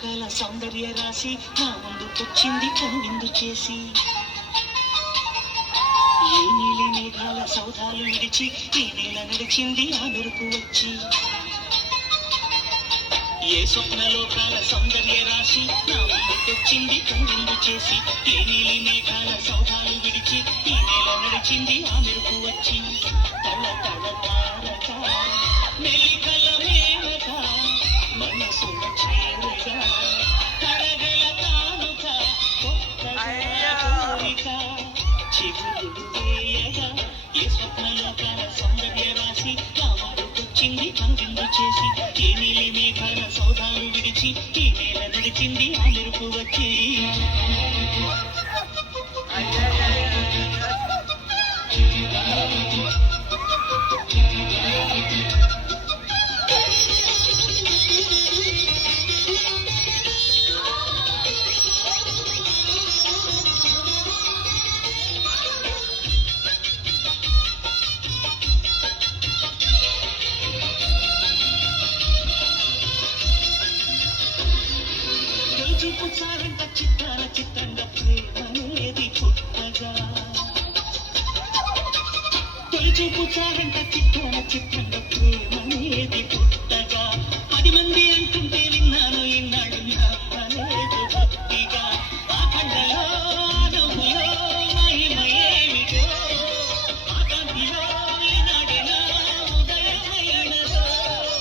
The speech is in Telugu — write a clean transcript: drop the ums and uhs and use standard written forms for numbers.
కాల సౌందర్య రాశి నా ముందుకొచ్చింది కన్నిందు చేసి ఏ నీలి మేఘాల సౌధాలు విడిచి ఈ నేల నడిచింది ఆ మెరుపు వచ్చి ఏ స్వప్నలోకాల సౌందర్య రాశి నా ముందుకొచ్చింది కన్నిందు చేసి ఏ నీలి మేఘాల సౌధాలు విడిచి ఈ నేల నడిచింది ఆ మెరుపు వచ్చి తల తల తారక మెలికల మేఘ మనసుల చేరుగా కరగల తానుక కొత్తగా కోరిక చిగురులు వేయగా ఏ స్వప్నలోకాల సౌందర్య రాశి నా ముందుకొచ్చింది కన్నిందు చేసి ఏ నీలి మేఘాల సౌధాలు విడిచి ఈ నేల నడిచింది ఆ మెరుపు వచ్చి చూపుచారంట చిత్రాల చిత్రంగా ప్రేమనేది పుట్టగా తొలి చూపుచారంట చిత్రాల చిత్రంగా ప్రేమనేది పుట్టగా 10 మంది అంట